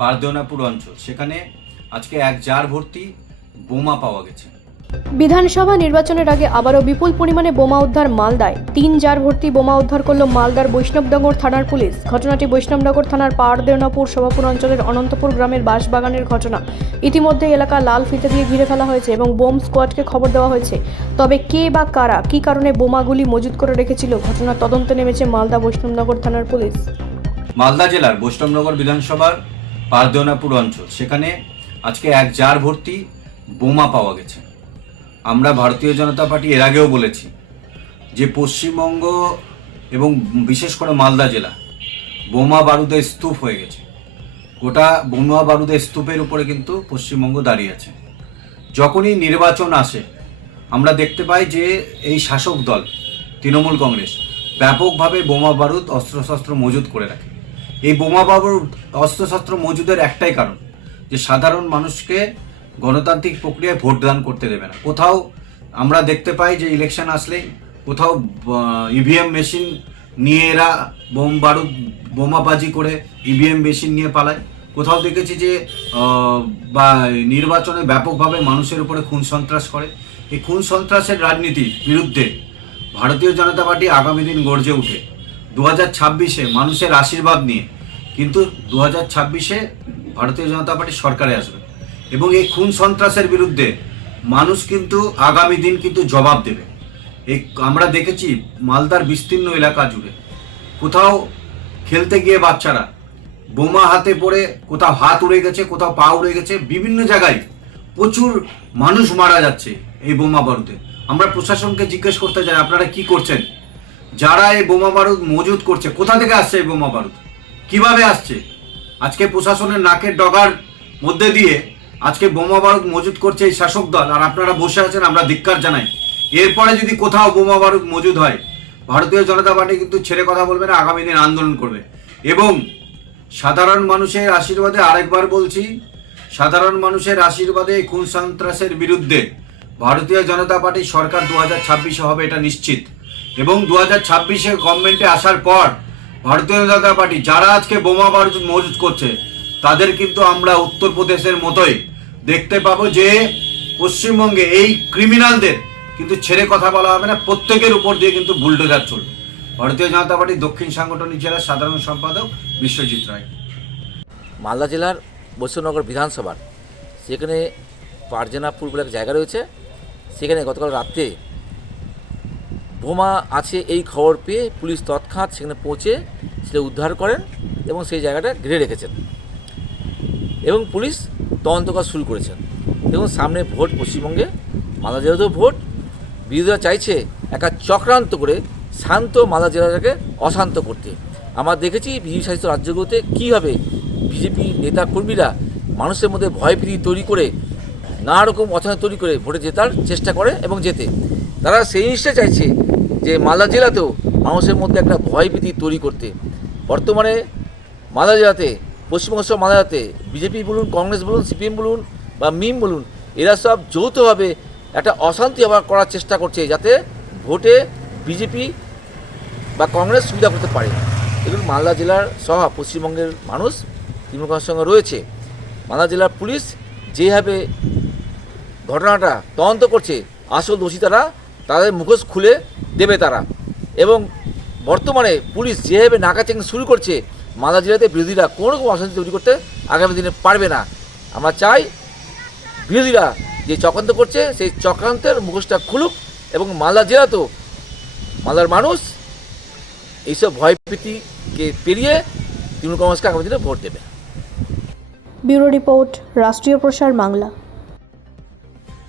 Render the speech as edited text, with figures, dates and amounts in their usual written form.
পারদেওনাপুর অঞ্চল, সেখানে আজকে এক জার ভর্তি বোমা পাওয়া গেছে। বিধানসভা নির্বাচনের আগে আবারও বিপুল পরিমাণে বোমা উদ্ধার মালদায়। 3 জার ভর্তি বোমা উদ্ধার করল মালদার বৈষ্ণবনগর থানার পুলিশ। ঘটনাটি বৈষ্ণবনগর থানার পারদেওনাপুর শোভাপুর অঞ্চলের অনন্তপুর গ্রামের বাঁশবাগানের ঘটনা। ইতিমধ্যে এলাকা লাল ফিতে দিয়ে ঘিরে ফেলা হয়েছে এবং বোম স্কোয়াডকে খবর দেওয়া হয়েছে। তবে কে বা কারা কী কারণে বোমাগুলি মজুত করে রেখেছিল, ঘটনার তদন্তে নেমেছে মালদা বৈষ্ণবনগর থানার পুলিশ। মালদা জেলার বৈষ্ণবনগর বিধানসভার পারদেওনাপুর অঞ্চল, সেখানে আজকে এক জার ভর্তি বোমা পাওয়া গেছে। আমরা ভারতীয় জনতা পার্টি এর আগেও বলেছি যে পশ্চিমবঙ্গ এবং বিশেষ করে মালদা জেলা বোমা বারুদের স্তূপ হয়ে গেছে। গোটা বোমা বারুদের স্তূপের উপরে কিন্তু পশ্চিমবঙ্গ দাঁড়িয়ে আছে। যখনই নির্বাচন আসে আমরা দেখতে পাই যে এই শাসক দল তৃণমূল কংগ্রেস ব্যাপকভাবে বোমা বারুদ অস্ত্রশস্ত্র মজুত করে রাখে। এই বোমা বারুদ অস্ত্রশস্ত্র মজুদের একটাই কারণ, যে সাধারণ মানুষকে গণতান্ত্রিক প্রক্রিয়ায় ভোটদান করতে দেবে না। কোথাও আমরা দেখতে পাই যে ইলেকশন আসলে কোথাও ইভিএম মেশিন নিয়ে এরা বোমাবাজি করে ইভিএম মেশিন নিয়ে পালায়। কোথাও দেখেছি যে বা নির্বাচনে ব্যাপকভাবে মানুষের উপরে খুন সন্ত্রাস করে। এই খুন সন্ত্রাসের রাজনীতির বিরুদ্ধে ভারতীয় জনতা পার্টি আগামী দিন গর্জে উঠে 2026-এ মানুষের আশীর্বাদ নিয়ে কিন্তু 2026-এ ভারতীয় জনতা পার্টি সরকারে আসবে এবং এই খুন সন্ত্রাসের বিরুদ্ধে মানুষ কিন্তু আগামী দিন কিন্তু জবাব দেবে। এই আমরা দেখেছি মালদার বিস্তীর্ণ এলাকা জুড়ে কোথাও খেলতে গিয়ে বাচ্চারা বোমা হাতে পড়ে কোথাও হাত উড়ে গেছে, কোথাও পা উড়ে গেছে, বিভিন্ন জায়গায় প্রচুর মানুষ মারা যাচ্ছে এই বোমা বারুদে। আমরা প্রশাসনকে জিজ্ঞেস করতে চাই, আপনারা কি করছেন? যারা এই বোমা বারুদ মজুত করছে, কোথা থেকে আসছে এই বোমা বারুদ, কিভাবে আসছে? আজকে প্রশাসনের নাকের ডগার মধ্যে দিয়ে আজকে বোমা বারুদ মজুত করছে এই শাসক দল, আর আপনারা বসে আছেন। আমরা ধিক্কার জানাই। এরপরে যদি কোথাও বোমা বারুদ মজুদ হয়, ভারতীয় জনতা পার্টি কিন্তু ছেড়ে কথা বলবে না, আগামী দিন আন্দোলন করবে। এবং সাধারণ মানুষের আশীর্বাদে, আরেকবার বলছি, সাধারণ মানুষের আশীর্বাদে খুন সন্ত্রাসের বিরুদ্ধে ভারতীয় জনতা পার্টি সরকার 2026-এ হবে, এটা নিশ্চিত। এবং 2026-এ গভর্নমেন্টে আসার পর ভারতীয় জনতা পার্টি যারা আজকে বোমা বারুদ মজুত করছে তাদের কিন্তু আমরা উত্তরপ্রদেশের মতোই দেখতে পাবো যে পশ্চিমবঙ্গে এই ক্রিমিনালদের কিন্তু ছেড়ে কথা বলা হবে না, প্রত্যেকের উপর দিয়ে কিন্তু বুলডোজার চলবে। ভারতীয় জনতা পার্টির দক্ষিণ সাংগঠনিক জেলার সাধারণ সম্পাদক বিশ্বজিৎ রায়। মালদা জেলার বৈষ্ণবনগর বিধানসভার সেখানে পারদেওনাপুর বলে এক জায়গা রয়েছে। সেখানে গতকাল রাত্রে বোমা আছে এই খবর পেয়ে পুলিশ তৎক্ষণাৎ সেখানে পৌঁছে সেটা উদ্ধার করেন এবং সেই জায়গাটা ঘিরে রেখেছেন এবং পুলিশ তদন্ত কাজ শুরু করেছেন। এবং সামনে ভোট, পশ্চিমবঙ্গে মালদা জেলাতেও ভোট। বিরোধীরা চাইছে একটা চক্রান্ত করে শান্ত মালদা জেলাটাকে অশান্ত করতে। আমরা দেখেছি বিজেপি শাসিত রাজ্যগুলোতে কীভাবে বিজেপি নেতা কর্মীরা মানুষের মধ্যে ভয়ভীতি তৈরি করে নানা রকম অশান্তি তৈরি করে ভোটে জেতার চেষ্টা করে এবং জেতে। তারা সেই জিনিসটা চাইছে যে মালদা জেলাতেও মানুষের মধ্যে একটা ভয়ভীতি তৈরি করতে। বর্তমানে মালদা জেলাতে, পশ্চিমবঙ্গ সহ মালদা জেলাতে বিজেপি বলুন, কংগ্রেস বলুন, সিপিএম বলুন বা মিম বলুন, এরা সব যৌথভাবে একটা অশান্তি করার চেষ্টা করছে যাতে ভোটে বিজেপি বা কংগ্রেস সুবিধা করতে পারে। এগুলো মালদা জেলার সহ পশ্চিমবঙ্গের মানুষ তৃণমূল কংগ্রেসের সঙ্গে রয়েছে। মালদা জেলার পুলিশ যেভাবে ঘটনাটা তদন্ত করছে, আসল দোষী তাদের মুখোশ খুলে দেবে তারা। এবং বর্তমানে পুলিশ যেভাবে নাকাচেকিং শুরু করছে, মালদা জেলাতে বিরোধীরা কোনো রকম অশান্তি তৈরি করতে আগামী দিনে পারবে না। আমরা চাই বিরোধীরা যে চক্রান্ত করছে সেই চক্রান্তের মুখোশটা খুলুক এবং মালদা জেলাতেও মালদার মানুষ এইসব ভয়ভীতিকে পেরিয়ে তৃণমূল কংগ্রেসকে আগামী দিনে ভোট দেবে। ব্যুরো রিপোর্ট, রাষ্ট্রীয় প্রসার বাংলা।